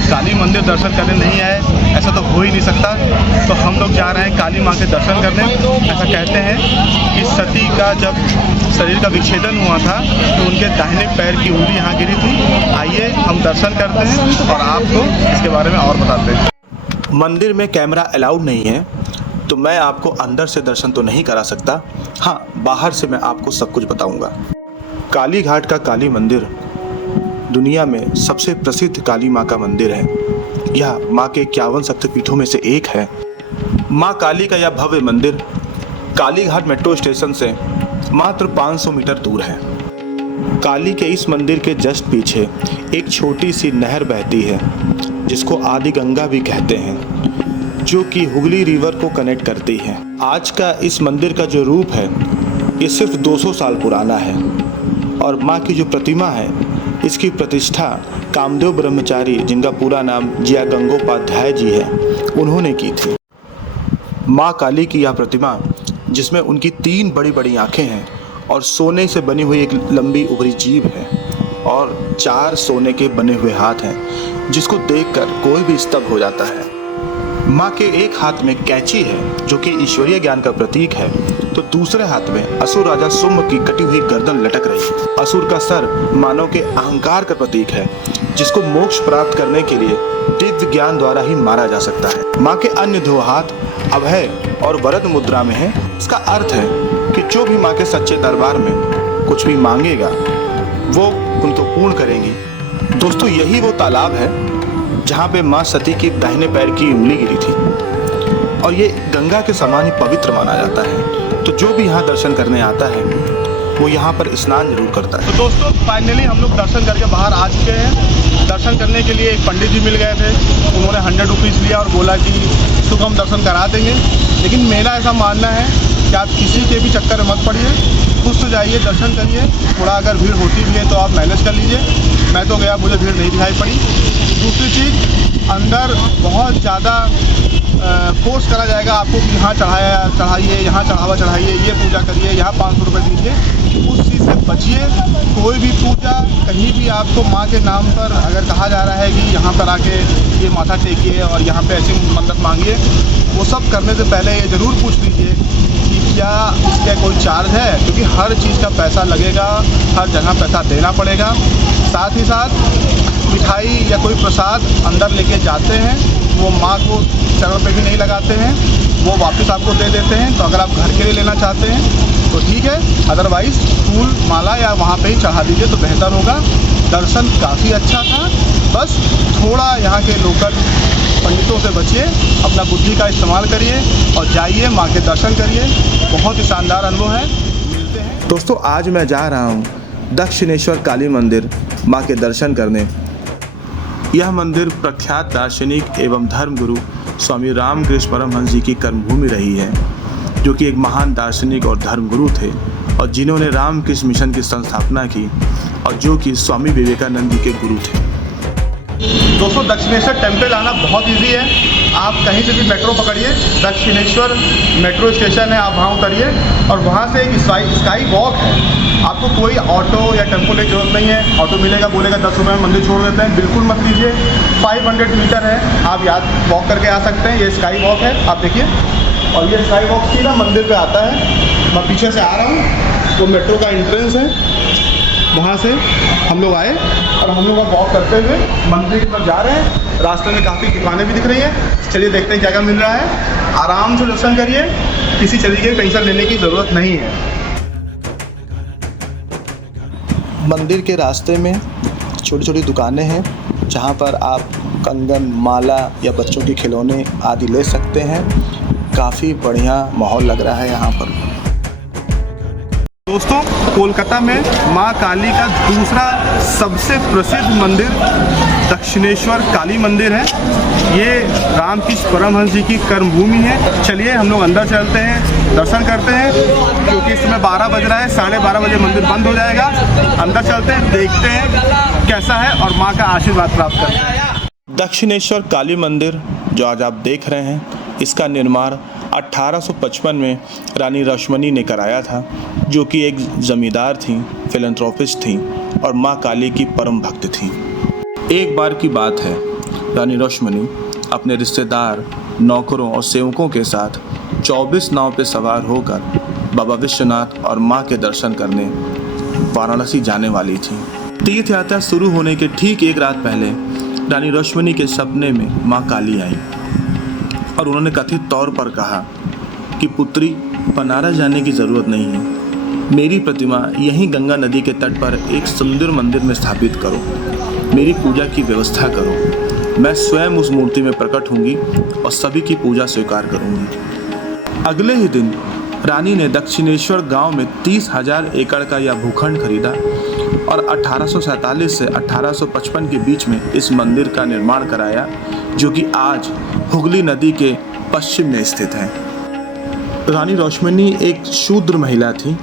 काली मंदिर दर्शन करने नहीं आए, ऐसा तो हो ही नहीं सकता। तो हम लोग जा रहे हैं काली माँ के दर्शन करने। ऐसा कहते हैं कि सती का जब शरीर का विच्छेदन हुआ था तो उनके दाहिने पैर की उंगली यहाँ गिरी थी। आइए हम दर्शन करते हैं और आपको इसके बारे में और बताते हैं। मंदिर में कैमरा अलाउड नहीं है, तो मैं आपको अंदर से दर्शन तो नहीं करा सकता। हाँ, बाहर से मैं आपको सब कुछ बताऊंगा। काली घाट का काली मंदिर दुनिया में सबसे प्रसिद्ध काली माँ का मंदिर है। यह माँ के 51 शक्तिपीठों में से एक है। माँ काली का यह भव्य मंदिर काली घाट मेट्रो स्टेशन से मात्र 500 मीटर दूर है। काली के इस मंदिर के जस्ट पीछे एक छोटी सी नहर बहती है जिसको आदि गंगा भी कहते हैं, जो कि हुगली रिवर को कनेक्ट करती है। आज का इस मंदिर का जो रूप है ये सिर्फ 200 साल पुराना है और माँ की जो प्रतिमा है इसकी प्रतिष्ठा कामदेव ब्रह्मचारी, जिनका पूरा नाम जिया गंगोपाध्याय जी है, उन्होंने की थी। माँ काली की यह प्रतिमा, जिसमें उनकी 3 बड़ी बड़ी आँखें हैं और सोने से बनी हुई एक लंबी उभरी जीभ है और 4 सोने के बने हुए हाथ हैं, जिसको देखकर कोई भी स्तब्ध हो जाता है। माँ के एक हाथ में कैंची है जो कि ईश्वरीय ज्ञान का प्रतीक है, तो दूसरे हाथ में असुर राजा शुंभ की कटी हुई गर्दन लटक रही है। असुर का सर मानव के अहंकार का प्रतीक है, जिसको मोक्ष प्राप्त करने के लिए दिव्य ज्ञान द्वारा ही मारा जा सकता है। माँ के अन्य 2 हाथ अभय और वरद मुद्रा में है। इसका अर्थ है कि जो भी माँ के सच्चे दरबार में कुछ भी मांगेगा वो उनको पूर्ण करेंगी। दोस्तों, यही वो तालाब है जहाँ पे माँ सती की दाहिने पैर की उंगली गिरी थी और ये गंगा के समान ही पवित्र माना जाता है। तो जो भी यहाँ दर्शन करने आता है वो यहाँ पर स्नान जरूर करता है। तो दोस्तों, फाइनली हम लोग दर्शन करके बाहर आ चुके हैं। दर्शन करने के लिए एक पंडित जी मिल गए थे, उन्होंने 100 रुपीज़ लिया और बोला कि सुगम दर्शन करा देंगे। लेकिन मेरा ऐसा मानना है कि आप किसी के भी चक्कर में मत पड़िए, खुद से जाइए, दर्शन करिए। थोड़ा अगर भीड़ होती भी है तो आप मैनेज कर लीजिए। मैं तो गया, मुझे भीड़ नहीं दिखाई पड़ी। दूसरी चीज़, अंदर बहुत ज़्यादा फोर्स करा जाएगा आपको कि यहाँ चढ़ाइए, यहाँ चढ़ावा चढ़ाइए, ये पूजा करिए, यहाँ 500 रुपये दीजिए। उस चीज़ से बचिए। कोई भी पूजा कहीं भी आपको माँ के नाम पर अगर कहा जा रहा है कि यहाँ पर आके ये माथा टेकिए और यहाँ पे ऐसी मन्नत मांगिए, वो सब करने से पहले ये ज़रूर पूछ लीजिए कि क्या इसका कोई चार्ज है, क्योंकि हर चीज़ का पैसा लगेगा, हर जगह पैसा देना पड़ेगा। साथ ही साथ मिठाई या कोई प्रसाद अंदर लेके जाते हैं, वो माँ को चरण पे भी नहीं लगाते हैं, वो वापस आपको दे देते हैं। तो अगर आप घर के लिए लेना चाहते हैं तो ठीक है, अदरवाइज़ फूल माला या वहाँ पे ही चढ़ा दीजिए तो बेहतर होगा। दर्शन काफ़ी अच्छा था, बस थोड़ा यहाँ के लोकल पंडितों से बचिए, अपना बुद्धि का इस्तेमाल करिए और जाइए माँ के दर्शन करिए। बहुत ही शानदार अनुभव है। मिलते हैं दोस्तों, आज मैं जा रहा हूँ दक्षिणेश्वर काली मंदिर माँ के दर्शन करने। यह मंदिर प्रख्यात दार्शनिक एवं धर्मगुरु स्वामी रामकृष्ण परमहंस जी की कर्मभूमि रही है, जो कि एक महान दार्शनिक और धर्मगुरु थे और जिन्होंने रामकृष्ण मिशन की संस्थापना की और जो कि स्वामी विवेकानंद जी के गुरु थे। दोस्तों, दक्षिणेश्वर टेम्पल आना बहुत इजी है। आप कहीं से भी मेट्रो पकड़िए, दक्षिणेश्वर मेट्रो स्टेशन है, आप वहाँ उतरिए और वहाँ से एक स्काई वॉक है। आपको कोई ऑटो या टेम्पो की जरूरत नहीं है। ऑटो मिलेगा, बोलेगा 10 रुपये में मंदिर छोड़ देते हैं, बिल्कुल मत लीजिए। 500 मीटर है, आप याद वॉक करके आ सकते हैं। ये स्काई वॉक है, आप देखिए, और ये स्काई वॉक सीधा मंदिर पे आता है। मैं पीछे से आ रहा हूँ, वो मेट्रो का एंट्रेंस है, वहाँ से हम लोग आए और हम लोग वॉक करते हुए मंदिर की तरफ जा रहे हैं। रास्ते में काफ़ी दुकानें भी दिख रही हैं। चलिए देखते हैं क्या क्या मिल रहा है। आराम से दर्शन करिए, किसी तरीके की टेंशन लेने की ज़रूरत नहीं है। मंदिर के रास्ते में छोटी छोटी दुकानें हैं जहाँ पर आप कंगन, माला या बच्चों के खिलौने आदि ले सकते हैं। काफ़ी बढ़िया माहौल लग रहा है यहाँ पर। दोस्तों, कोलकाता में माँ काली का दूसरा सबसे प्रसिद्ध मंदिर दक्षिणेश्वर काली मंदिर है। ये रामकृष्ण परमहंस जी की कर्मभूमि है। चलिए हम लोग अंदर चलते हैं, दर्शन करते हैं, क्योंकि इस समय 12 बज रहा है, 12:30 बजे मंदिर बंद हो जाएगा। अंदर चलते हैं, देखते हैं कैसा है और माँ का आशीर्वाद प्राप्त करते हैं। दक्षिणेश्वर काली मंदिर जो आज आप देख रहे हैं, इसका निर्माण 1855 में रानी रश्मनी ने कराया था, जो कि एक जमींदार थी, फिलैंथ्रोपिस्ट थी और माँ काली की परम भक्त थी। एक बार की बात है, रानी रोशमनी अपने रिश्तेदार, नौकरों और सेवकों के साथ 24 नाव पर सवार होकर बाबा विश्वनाथ और माँ के दर्शन करने वाराणसी जाने वाली थी। तीर्थ यात्रा शुरू होने के ठीक एक रात पहले रानी रोशमनी के सपने में माँ काली आई और उन्होंने कथित तौर पर कहा कि पुत्री, बनारस जाने की ज़रूरत नहीं है, मेरी प्रतिमा यहीं गंगा नदी के तट पर एक सुंदर मंदिर में स्थापित करो, मेरी पूजा की व्यवस्था करो, मैं स्वयं उस मूर्ति में प्रकट होंगी और सभी की पूजा स्वीकार करूंगी। अगले ही दिन रानी ने दक्षिणेश्वर गांव में 30,000 एकड़ का यह भूखंड खरीदा और 1847 से 1855 के बीच में इस मंदिर का निर्माण कराया, जो कि आज हुगली नदी के पश्चिम में स्थित है। रानी रोशमनी एक शूद्र महिला थी,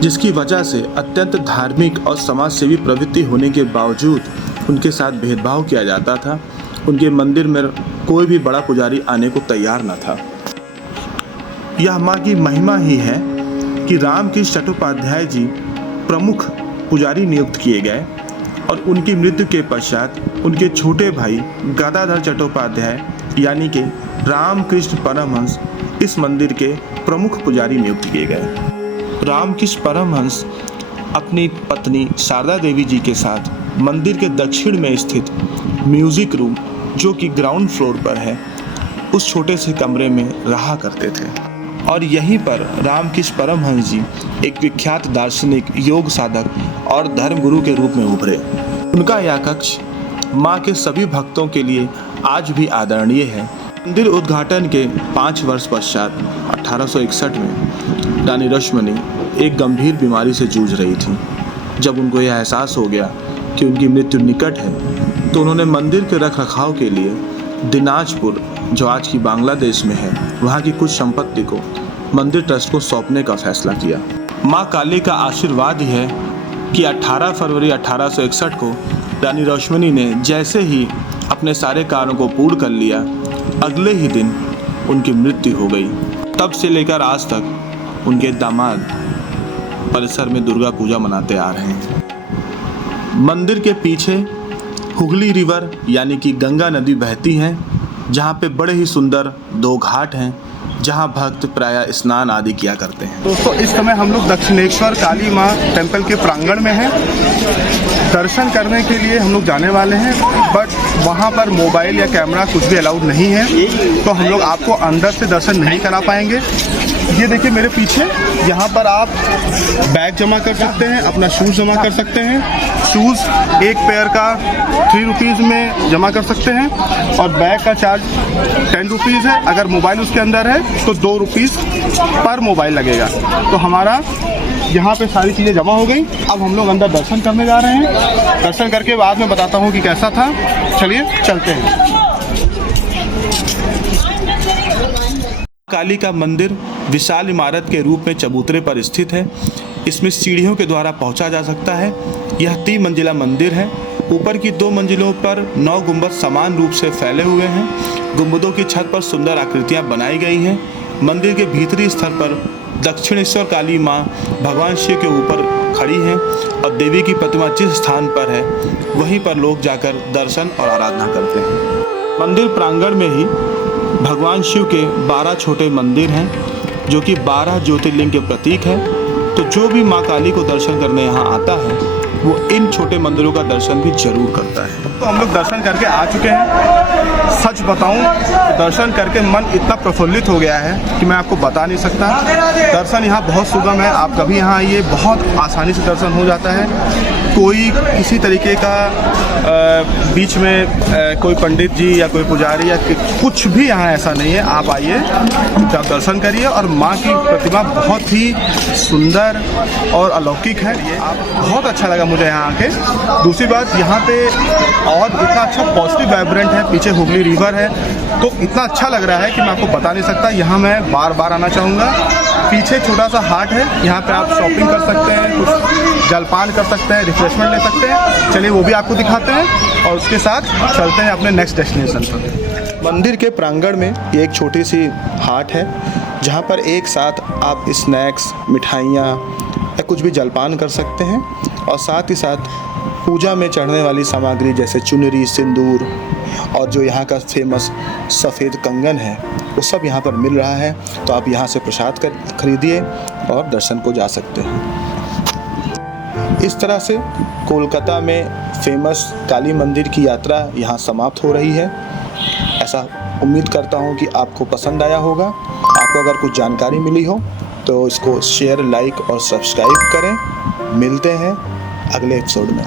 जिसकी वजह से अत्यंत धार्मिक और समाजसेवी प्रवृत्ति होने के बावजूद उनके साथ भेदभाव किया जाता था। उनके मंदिर में कोई भी बड़ा पुजारी आने को तैयार न था। यह माँ की महिमा ही है कि रामकृष्ण चट्टोपाध्याय जी प्रमुख पुजारी नियुक्त किए गए और उनकी मृत्यु के पश्चात उनके छोटे भाई गदाधर चट्टोपाध्याय यानी कि रामकृष्ण परमहंस इस मंदिर के प्रमुख पुजारी नियुक्त किए गए। रामकृष्ण परमहंस अपनी पत्नी शारदा देवी जी के साथ मंदिर के दक्षिण में स्थित म्यूजिक रूम, जो कि ग्राउंड फ्लोर पर है, उस छोटे से कमरे में रहा करते थे और यहीं पर रामकृष्ण परमहंस जी एक विख्यात दार्शनिक, योग साधक और धर्मगुरु के रूप में उभरे। उनका यह कक्ष माँ के सभी भक्तों के लिए आज भी आदरणीय है। मंदिर उद्घाटन के 5 वर्ष पश्चात 1861 में रानी रोशमनी एक गंभीर बीमारी से जूझ रही थी। जब उनको यह एहसास हो गया कि उनकी मृत्यु निकट है, तो उन्होंने मंदिर के रखरखाव के लिए दिनाजपुर, जो आज की बांग्लादेश में है, वहाँ की कुछ संपत्ति को मंदिर ट्रस्ट को सौंपने का फैसला किया। माँ काली का आशीर्वाद ही है कि 18 फरवरी 1861 को रानी रोशमनी ने जैसे ही अपने सारे कार्यों को पूर्ण कर लिया, अगले ही दिन उनकी मृत्यु हो गई। तब से लेकर आज तक उनके दामाद परिसर में दुर्गा पूजा मनाते आ रहे हैं। मंदिर के पीछे हुगली रिवर यानी कि गंगा नदी बहती है, जहाँ पे बड़े ही सुंदर 2 घाट हैं, जहाँ भक्त प्रायः स्नान आदि किया करते हैं। दोस्तों, इस समय हम लोग दक्षिणेश्वर काली माँ टेम्पल के प्रांगण में हैं। दर्शन करने के लिए हम लोग जाने वाले हैं, बट वहाँ पर मोबाइल या कैमरा कुछ भी अलाउड नहीं है, तो हम लोग आपको अंदर से दर्शन नहीं करा पाएंगे। ये देखिए मेरे पीछे, यहाँ पर आप बैग जमा कर सकते हैं, अपना शूज़ जमा कर सकते हैं। शूज़ एक पेयर का 3 रुपीज़ में जमा कर सकते हैं और बैग का चार्ज 10 रुपीज़ है। अगर मोबाइल उसके अंदर है तो 2 रुपीज़ पर मोबाइल लगेगा। तो हमारा यहाँ पे सारी चीज़ें जमा हो गई। अब हम लोग अंदर दर्शन करने जा रहे हैं। दर्शन करके बाद में बताता हूँ कि कैसा था। चलिए चलते हैं। काली का मंदिर विशाल इमारत के रूप में चबूतरे पर स्थित है। इसमें सीढ़ियों के द्वारा पहुंचा जा सकता है। यह 3 मंजिला मंदिर है। ऊपर की 2 मंजिलों पर 9 गुंबद समान रूप से फैले हुए हैं। गुंबदों की छत पर सुंदर आकृतियां बनाई गई हैं। मंदिर के भीतरी स्तर पर दक्षिणेश्वर काली माँ भगवान शिव के ऊपर खड़ी हैं और देवी की प्रतिमा जिस स्थान पर है, वहीं पर लोग जाकर दर्शन और आराधना करते हैं। मंदिर प्रांगण में ही भगवान शिव के 12 छोटे मंदिर हैं, जो कि 12 ज्योतिर्लिंग के प्रतीक है। तो जो भी माँ काली को दर्शन करने यहाँ आता है, वो इन छोटे मंदिरों का दर्शन भी जरूर करता है। तो हम लोग दर्शन करके आ चुके हैं। सच बताऊं, दर्शन करके मन इतना प्रफुल्लित हो गया है कि मैं आपको बता नहीं सकता। दर्शन यहाँ बहुत सुगम है। आप कभी यहाँ आइए, बहुत आसानी से दर्शन हो जाता है। कोई किसी तरीके का बीच में कोई पंडित जी या कोई पुजारी या कुछ भी यहाँ ऐसा नहीं है। आप आइए, आप दर्शन करिए और माँ की प्रतिमा बहुत ही सुंदर और अलौकिक है। बहुत अच्छा लगा मुझे यहाँ आके। दूसरी बात, यहाँ पे और इतना अच्छा पॉजिटिव वाइब्रेंट है। पीछे हुगली रिवर है, तो इतना अच्छा लग रहा है कि मैं आपको बता नहीं सकता। यहाँ मैं बार बार आना चाहूँगा। पीछे छोटा सा हाट है, यहाँ पे आप शॉपिंग कर सकते हैं, कुछ जलपान कर सकते हैं, रिफ्रेशमेंट ले सकते हैं। चलिए वो भी आपको दिखाते हैं और उसके साथ चलते हैं अपने नेक्स्ट डेस्टिनेशन पर। मंदिर के प्रांगण में ये एक छोटी सी हाट है, जहाँ पर एक साथ आप स्नैक्स, मिठाइयाँ या कुछ भी जलपान कर सकते हैं और साथ ही साथ पूजा में चढ़ने वाली सामग्री जैसे चुनरी, सिंदूर और जो यहाँ का फेमस सफ़ेद कंगन है वो सब यहाँ पर मिल रहा है। तो आप यहाँ से प्रसाद खरीदिए और दर्शन को जा सकते हैं। इस तरह से कोलकाता में फेमस काली मंदिर की यात्रा यहाँ समाप्त हो रही है। ऐसा उम्मीद करता हूँ कि आपको पसंद आया होगा। आपको अगर कुछ जानकारी मिली हो तो इसको शेयर, लाइक और सब्सक्राइब करें। मिलते हैं अगले एपिसोड में।